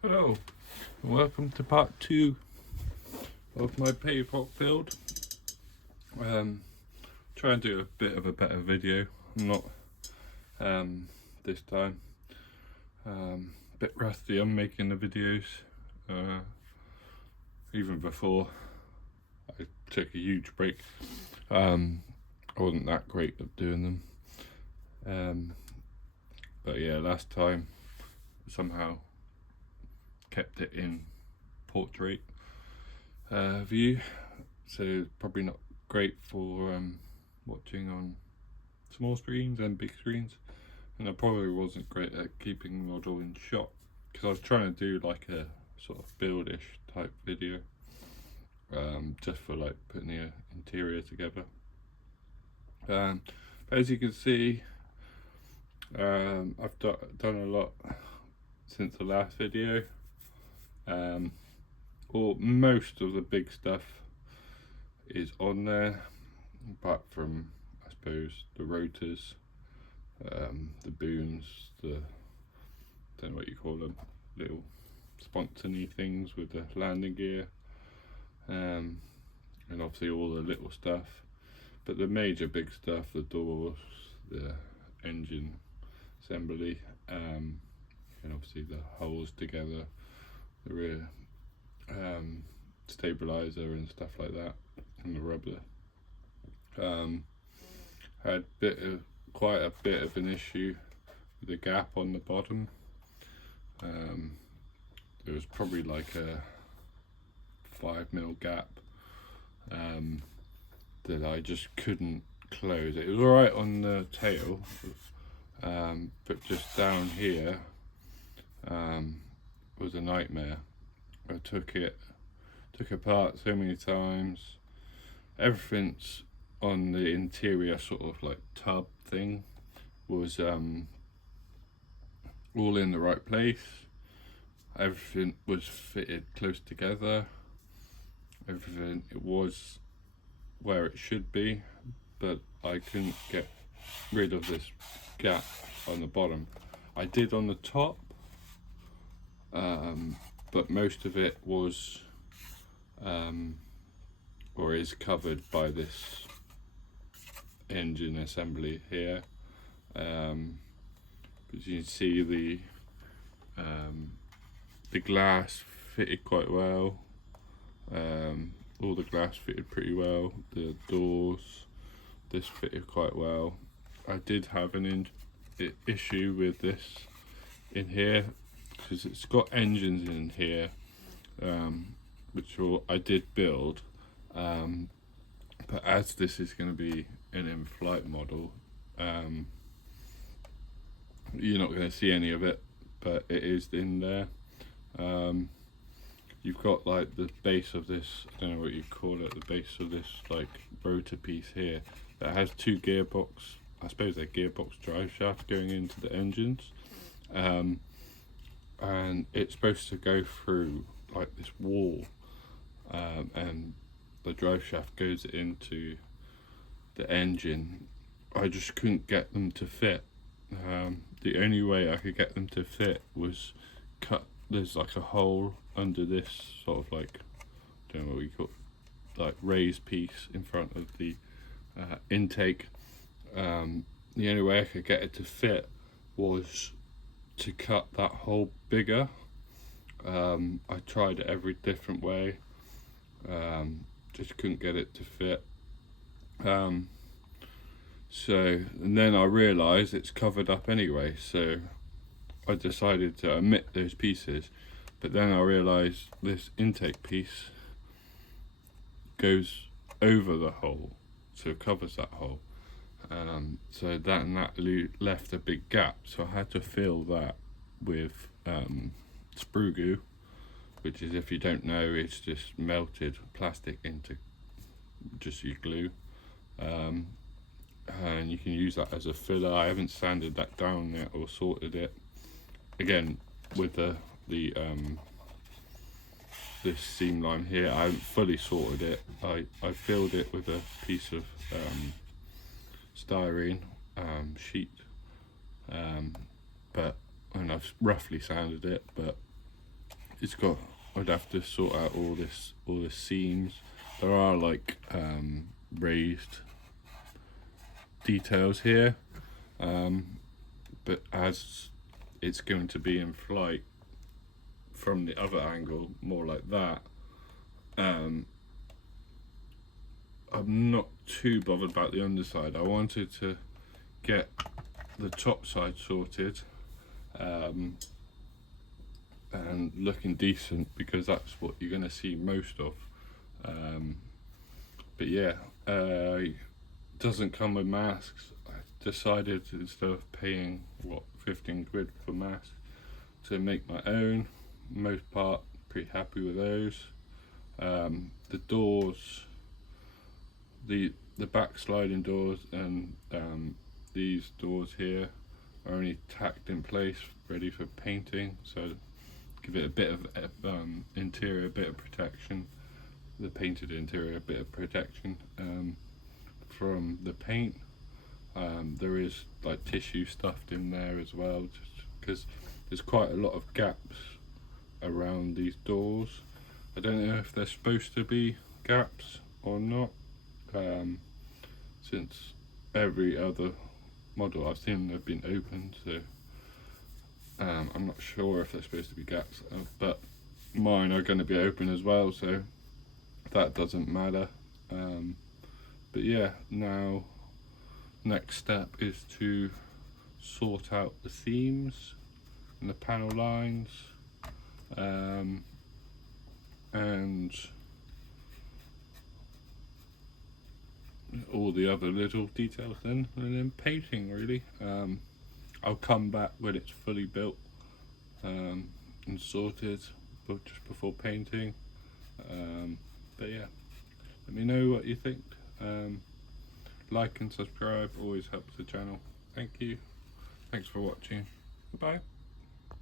Hello, and welcome to part 2 of my pave rock build. Try and do a bit of a better video, not this time. A bit rusty on making the videos. Even before I took a huge break, I wasn't that great at doing them. But yeah, last time somehow kept it in portrait view, so probably not great for watching on small screens and big screens, and I probably wasn't great at keeping the model in shot because I was trying to do like a sort of build-ish type video, just for like putting the interior together. As you can see, I've done a lot since the last video. Or most of the big stuff is on there, apart from, I suppose, the rotors, the booms, don't know what you call them, little sponsony things with the landing gear, and obviously all the little stuff. But the major big stuff, the doors, the engine assembly, and obviously the holes together, the rear stabilizer and stuff like that, and the rubber. Had quite a bit of an issue with the gap on the bottom. There was probably like a 5mm gap that I just couldn't close. It was alright on the tail, but just down here was a nightmare. I took it apart so many times. Everything's on the interior sort of like tub thing was all in the right place. Everything was fitted close together. Everything, it was where it should be, but I couldn't get rid of this gap on the bottom. I did on the top, but most of it was or is covered by this engine assembly here. As you can see, the glass fitted quite well. All the glass fitted pretty well. The doors, this fitted quite well. I did have an issue with this in here because it's got engines in here, which I did build, but as this is going to be an in-flight model, you're not going to see any of it, but it is in there. You've got like the base of this, I don't know what you call it, the base of this like rotor piece here that has two gearbox, I suppose they're gearbox drive shafts going into the engines, and it's supposed to go through like this wall, and the drive shaft goes into the engine. I just couldn't get them to fit. The only way I could get them to fit was there's like a hole under this sort of like, I don't know what we call it, like raised piece in front of the intake. The only way I could get it to fit was to cut that hole bigger. I tried it every different way, just couldn't get it to fit. And then I realised it's covered up anyway, so I decided to omit those pieces. But then I realised this intake piece goes over the hole, so it covers that hole. So that left a big gap, so I had to fill that with sprue goo, which is, if you don't know, it's just melted plastic into just your glue, and you can use that as a filler. I haven't sanded that down yet or sorted it. Again, with this seam line here, I haven't fully sorted it. I filled it with a piece of styrene sheet, and I've roughly sanded it, but I'd have to sort out all the seams. There are like raised details here, but as it's going to be in flight from the other angle, more like that, I'm not too bothered about the underside. I wanted to get the top side sorted and looking decent, because that's what you're going to see most of. But yeah, it doesn't come with masks. I decided, instead of paying 15 quid for masks, to make my own. Most part pretty happy with those. The doors, the back sliding doors and these doors here are only tacked in place, ready for painting, so give it a bit of interior, a bit of protection. The painted interior, a bit of protection from the paint. There is like tissue stuffed in there as well, just because there's quite a lot of gaps around these doors. I don't know if they're supposed to be gaps or not, since every other model I've seen have been open, so I'm not sure if they're supposed to be gaps, but mine are going to be open as well, so that doesn't matter. But yeah, now next step is to sort out the seams and the panel lines, and all the other little details then, and then painting really. I'll come back when it's fully built and sorted, but just before painting. But yeah, let me know what you think. Like and subscribe always helps the channel. Thank you. Thanks for watching. Goodbye.